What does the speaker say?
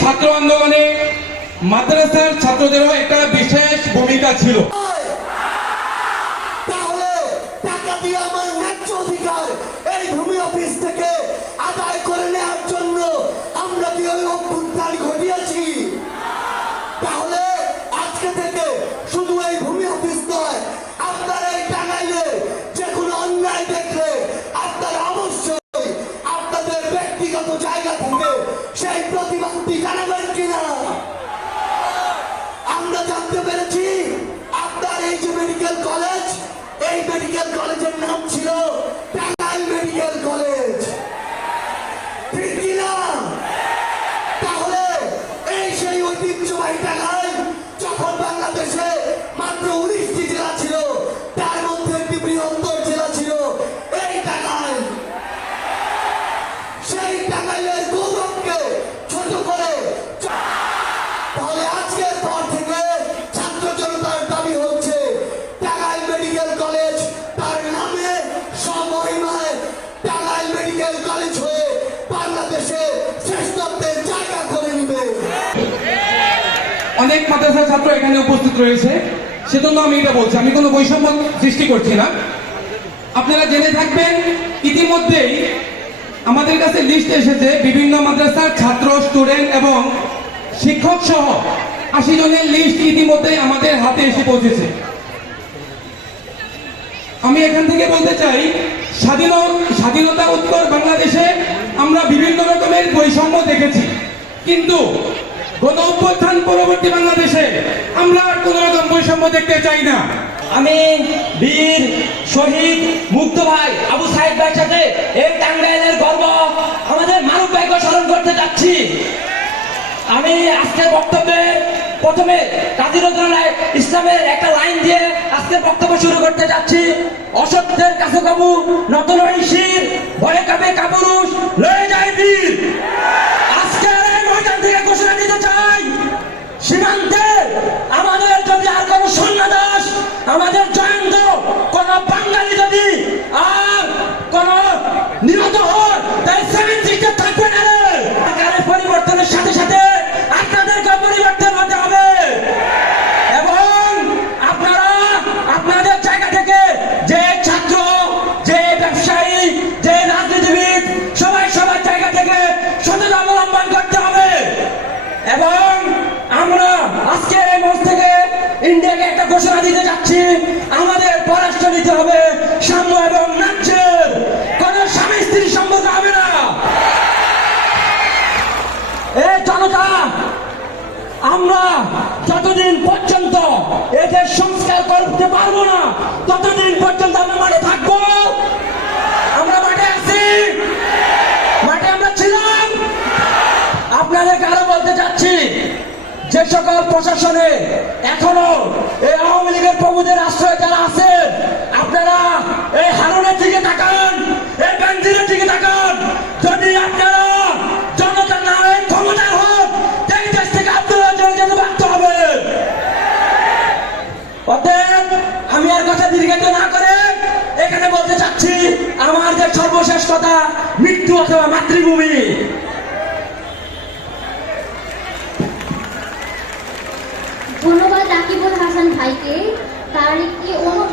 ছাত্র আন্দোলনে মাদ্রাসার ছাত্রদেরও একটা বিশেষ ভূমিকা ছিল। ব্যক্তিগত জায়গা থেকে সেই প্রতিবাদটি জানাবেন কিনা? আমরা জানতে পেরেছি আপনার এই যে মেডিকেল কলেজ, এই মেডিকেল কলেজের নাম ছিল টাঙ্গাইল মেডিকেল কলেজ। ঠিক কি অনেক মাদ্রাসার ছাত্র এখানে উপস্থিত রয়েছে। সেজন্য আমি এটা বলছি, আমি কোনো বৈষম্য সৃষ্টি করছি না। আপনারা জেনে থাকবেন, ইতিমধ্যেই আমাদের কাছে লিস্ট এসেছে বিভিন্ন মাদ্রাসার ছাত্র স্টুডেন্ট এবং শিক্ষক সহ আশি জনের লিস্ট ইতিমধ্যেই আমাদের হাতে এসে পৌঁছেছে। আমি এখান থেকে বলতে চাই স্বাধীন স্বাধীনতা উত্তর বাংলাদেশে আমরা বিভিন্ন রকমের বৈষম্য দেখেছি। কিন্তু গণ অভ্যুত্থান পরবর্তী বাংলাদেশে আমরা কোনো রকম বৈষম্য দেখতে চাই না। আমি বীর, শহীদ, মুক্ত ভাই আবু সাইদ ভাইয়ের সাথে এই টাঙ্গাইলের গর্ব, আমাদের মানব ভাইকে স্মরণ করতে যাচ্ছি। আমি আজকের বক্তব্যে প্রথমে কাজী নজরুল ইসলামের একটা লাইন দিয়ে আজকের বক্তব্য শুরু করতে যাচ্ছি। অসত্যের কাছে কাবু নতুন শির ভয়ে কাবে কাপুরুষ, লয়ে যায় বীর। ঘোষণা দিতে যাচ্ছি, আমাদের পররাষ্ট্র নিতে হবে সাম্য এবং নাচের কোন স্বামী স্ত্রীর সম্পর্ক হবে না। জনতা, আমরা যতদিন পর্যন্ত এদের সংস্কার করতে পারব না, ততদিন পর্যন্ত যে সকল প্রশাসনে এখনও এই আওয়ামী লীগের প্রভুদের আশ্রয় যারা আছেন, আপনারা এই হারনের দিকে তাকান, এই বেঞ্জিনের দিকে তাকান। যদি আপনারা জনতার নামে ক্ষমতা হোক এই দেশ থেকে আপনারা চলে যেতে বাধ্য হবে। অতএব আমি আর কথা দীর্ঘায়িত না করে এখানে বলতে চাচ্ছি, আমার যে সর্বশেষ কথা, মৃত্যু অথবা মাতৃভূমি। ভাইকে তার একটি অন্য